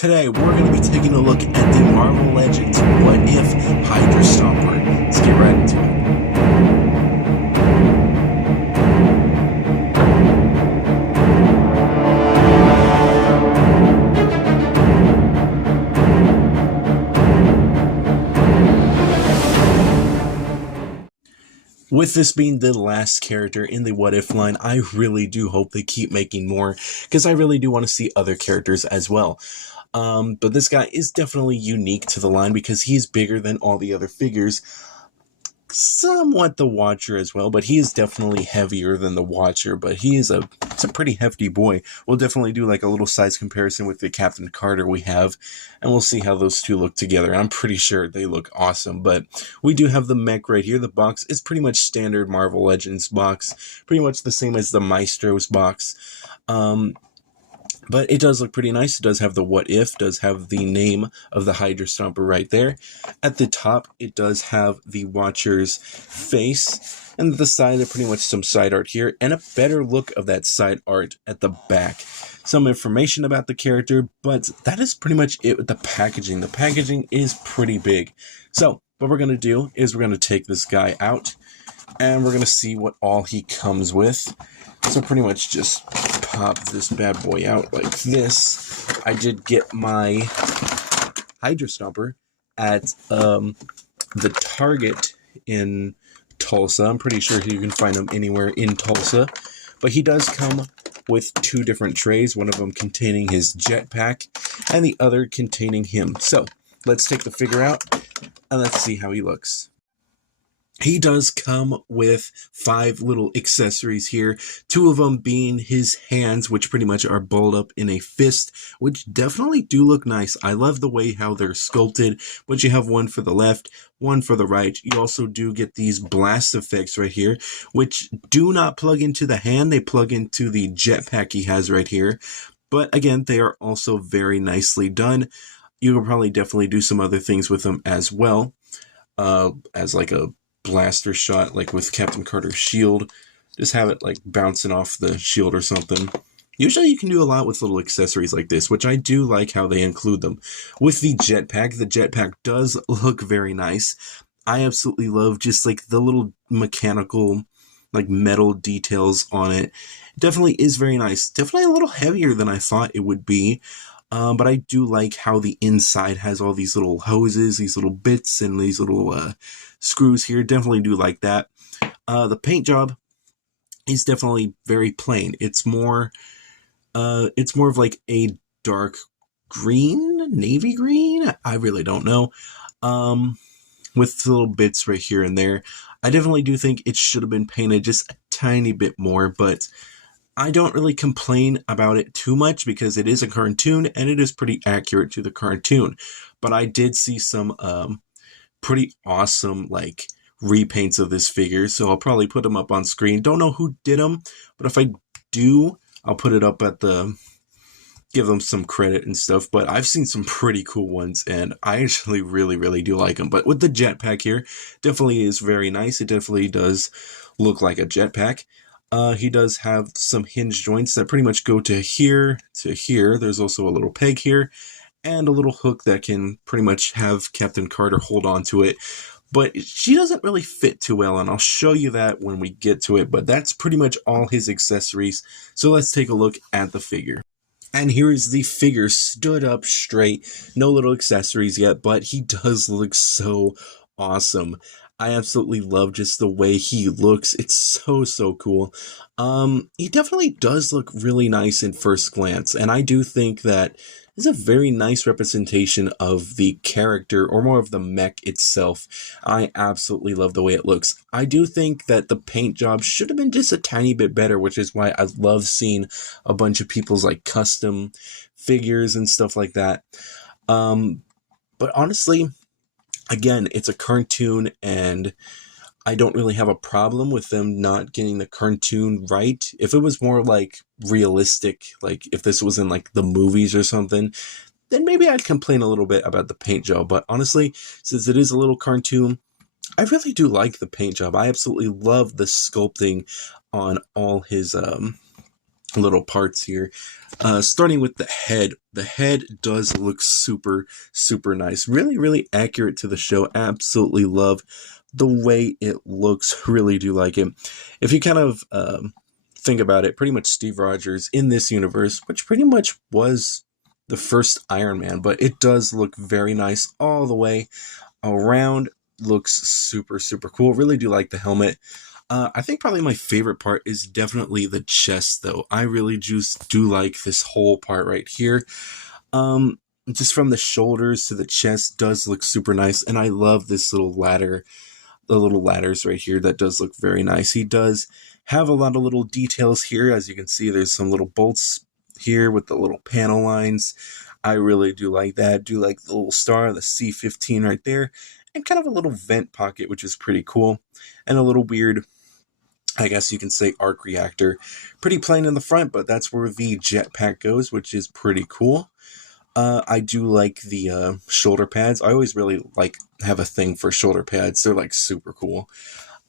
Today, we're going to be taking a look at the Marvel Legends What If Hydra Stomper. Let's get right into it. With this being the last character in the What If line, I really do hope they keep making more, because I really do want to see other characters as well. But this guy is definitely unique to the line because he's bigger than all the other figures. Somewhat the Watcher as well, but he is definitely heavier than the Watcher, but he's a pretty hefty boy. We'll definitely do like a little size comparison with the Captain Carter we have, and we'll see how those two look together. I'm pretty sure they look awesome, but we do have the mech right here. The box is pretty much standard Marvel Legends box, pretty much the same as the Maestro's box. But it does look pretty nice. It does have the What If, does have the name of the Hydra Stomper right there. At the top, it does have the Watcher's face. And at the side, there's pretty much some side art here. And a better look of that side art at the back. Some information about the character, but that is pretty much it with the packaging. The packaging is pretty big. So, what we're going to do is we're going to take this guy out. And we're going to see what all he comes with. So pretty much just pop this bad boy out like this. I did get my Hydra Stomper at the Target in Tulsa. I'm pretty sure you can find him anywhere in Tulsa. But he does come with two different trays, one of them containing his jetpack and the other containing him. So let's take the figure out and let's see how he looks. He does come with 5 little accessories here, 2 of them being his hands, which pretty much are balled up in a fist, which definitely do look nice. I love the way how they're sculpted, but you have one for the left, one for the right. You also do get these blast effects right here, which do not plug into the hand. They plug into the jetpack he has right here. But again, they are also very nicely done. You will probably definitely do some other things with them as well, as like a blaster shot, like with Captain Carter's shield. Just have it like bouncing off the shield or something. Usually you can do a lot with little accessories like this, which I do like how they include them. With the jetpack does look very nice. I absolutely love just like the little mechanical, like metal details on it. Definitely is very nice. Definitely a little heavier than I thought it would be. But I do like how the inside has all these little hoses, these little bits, and these little screws here. Definitely do like that. The paint job is definitely very plain. It's more of like a dark green, navy green. I really don't know. With little bits right here and there. I definitely do think it should have been painted just a tiny bit more, but I don't really complain about it too much because it is a cartoon and it is pretty accurate to the cartoon. But I did see some pretty awesome like repaints of this figure, so I'll probably put them up on screen. Don't know who did them, but if I do, I'll put it up at give them some credit and stuff. But I've seen some pretty cool ones and I actually really do like them. But with the jetpack here, definitely is very nice. It definitely does look like a jetpack. He does have some hinge joints that pretty much go to here to here. There's also a little peg here and a little hook that can pretty much have Captain Carter hold on to it. But she doesn't really fit too well, and I'll show you that when we get to it. But that's pretty much all his accessories. So let's take a look at the figure. And here is the figure stood up straight. No little accessories yet, but he does look so awesome. I absolutely love just the way he looks. It's so cool. He definitely does look really nice in first glance, and I do think that is a very nice representation of the character, or more of the mech itself. I absolutely love the way it looks. I do think that the paint job should have been just a tiny bit better, which is why I love seeing a bunch of people's like custom figures and stuff like that. But honestly, again, it's a cartoon, and I don't really have a problem with them not getting the cartoon right. If it was more like realistic, like if this was in like the movies or something, then maybe I'd complain a little bit about the paint job. But honestly, since it is a little cartoon, I really do like the paint job. I absolutely love the sculpting on all his little parts here. Starting with the head. The head does look super, super nice. Really, really accurate to the show. Absolutely love the way it looks. Really do like it. If you kind of think about it, pretty much Steve Rogers in this universe, which pretty much was the first Iron Man, but it does look very nice all the way around. Looks super, super cool. Really do like the helmet. I think probably my favorite part is definitely the chest, though. I really just do like this whole part right here. Just from the shoulders to the chest does look super nice, and I love this little ladder, the little ladders right here. That does look very nice. He does have a lot of little details here. As you can see, there's some little bolts here with the little panel lines. I really do like that. Do like the little star, the C-15 right there, and kind of a little vent pocket, which is pretty cool, and a little weird, I guess you can say, arc reactor. Pretty plain in the front, but that's where the jetpack goes, which is pretty cool. I do like the shoulder pads. I always really have a thing for shoulder pads. They're like super cool.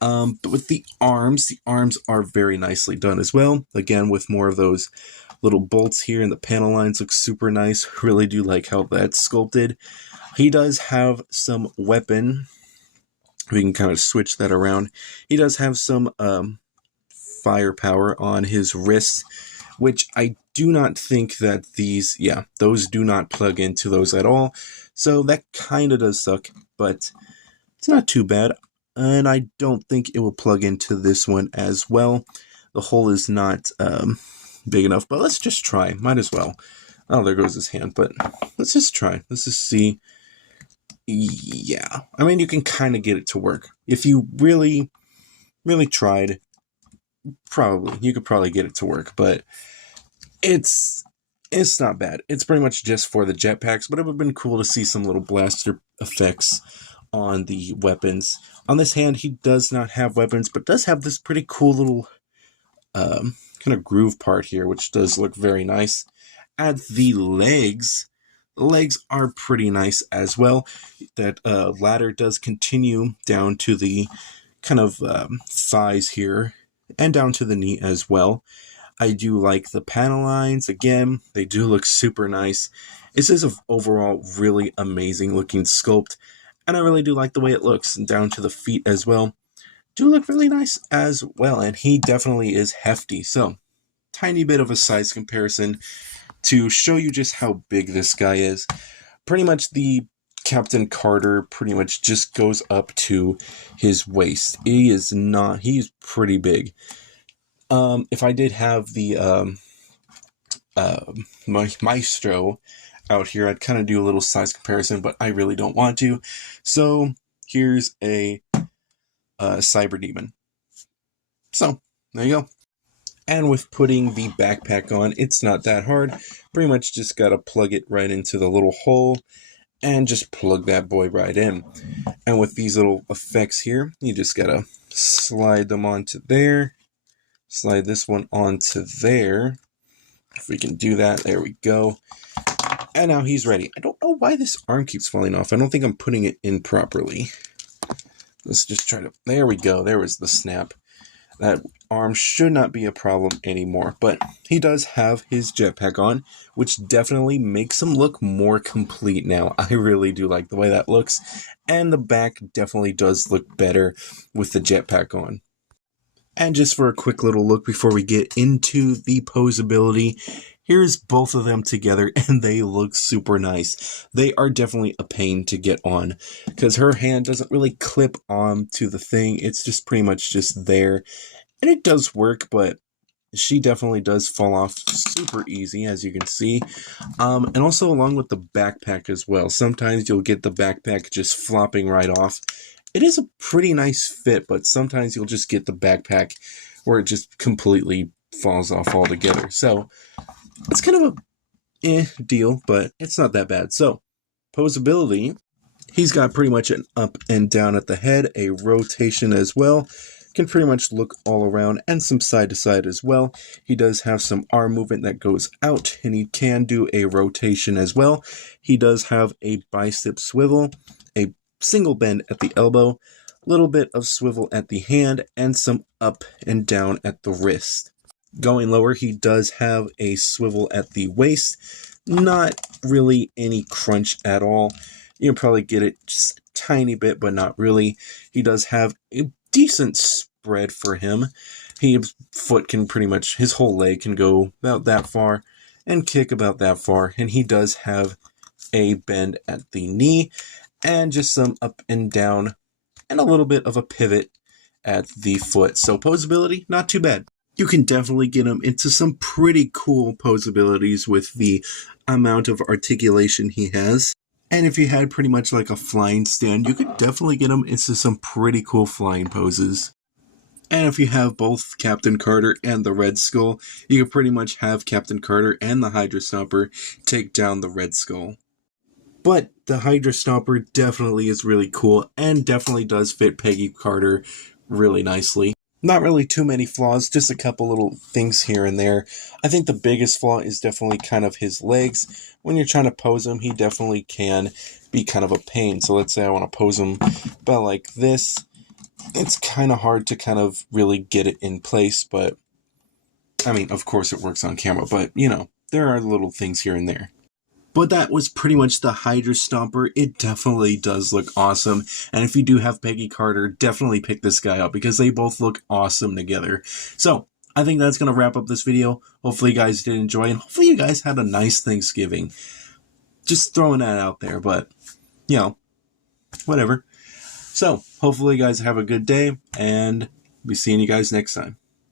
But with the arms are very nicely done as well. Again, with more of those little bolts here, and the panel lines look super nice. Really do like how that's sculpted. He does have some weapon. We can kind of switch that around. He does have some firepower on his wrist, which I do not think that those do not plug into those at all. So that kind of does suck, but it's not too bad. And I don't think it will plug into this one as well. The hole is not big enough, but let's just try. Might as well. Oh, there goes his hand, but let's just try. Let's just see. Yeah, I mean, you can kind of get it to work. If you really, really tried, you could probably get it to work, but it's not bad. It's pretty much just for the jetpacks, but it would have been cool to see some little blaster effects on the weapons. On this hand, he does not have weapons, but does have this pretty cool little kind of groove part here, which does look very nice. At the legs are pretty nice as well. That ladder does continue down to the kind of thighs here, and down to the knee as well. I do like the panel lines. Again, they do look super nice. This is an overall really amazing looking sculpt, and I really do like the way it looks. And down to the feet as well do look really nice as well, and he definitely is hefty. So, tiny bit of a size comparison to show you just how big this guy is. Pretty much the Captain Carter pretty much just goes up to his waist. He's pretty big. If I did have the Maestro out here, I'd kind of do a little size comparison, but I really don't want to. So here's a Cyber Demon. So there you go. And with putting the backpack on, it's not that hard. Pretty much just gotta plug it right into the little hole and just plug that boy right in. And with these little effects here, you just gotta slide them onto there. Slide this one onto there. If we can do that, there we go. And now he's ready. I don't know why this arm keeps falling off. I don't think I'm putting it in properly. Let's just try to, there we go. There was the snap. That arm should not be a problem anymore, but he does have his jetpack on, which definitely makes him look more complete now. I really do like the way that looks, and the back definitely does look better with the jetpack on. And just for a quick little look before we get into the posability, here's both of them together, and they look super nice. They are definitely a pain to get on, because her hand doesn't really clip on to the thing. It's just pretty much just there. And it does work, but she definitely does fall off super easy, as you can see. And also along with the backpack as well. Sometimes you'll get the backpack just flopping right off. It is a pretty nice fit, but sometimes you'll just get the backpack where it just completely falls off altogether. So it's kind of a deal, but it's not that bad. So posability, he's got pretty much an up and down at the head, a rotation as well. Can pretty much look all around, and some side to side as well. He does have some arm movement that goes out, and he can do a rotation as well. He does have a bicep swivel, a single bend at the elbow, little bit of swivel at the hand, and some up and down at the wrist. Going lower, he does have a swivel at the waist. Not really any crunch at all. You can probably get it just a tiny bit, but not really. He does have a decent spread for him. His foot can pretty much, his whole leg can go about that far and kick about that far. And he does have a bend at the knee and just some up and down and a little bit of a pivot at the foot. So posability, not too bad. You can definitely get him into some pretty cool posabilities with the amount of articulation he has. And if you had pretty much like a flying stand, you could definitely get him into some pretty cool flying poses. And if you have both Captain Carter and the Red Skull, you can pretty much have Captain Carter and the Hydra Stomper take down the Red Skull. But the Hydra Stomper definitely is really cool and definitely does fit Peggy Carter really nicely. Not really too many flaws, just a couple little things here and there. I think the biggest flaw is definitely kind of his legs. When you're trying to pose him, he definitely can be kind of a pain. So let's say I want to pose him about like this. It's kind of hard to kind of really get it in place, but I mean, of course it works on camera, but you know, there are little things here and there. But that was pretty much the Hydra Stomper. It definitely does look awesome. And if you do have Peggy Carter, definitely pick this guy up because they both look awesome together. So I think that's going to wrap up this video. Hopefully you guys did enjoy and hopefully you guys had a nice Thanksgiving. Just throwing that out there, but you know, whatever. So hopefully you guys have a good day and be seeing you guys next time.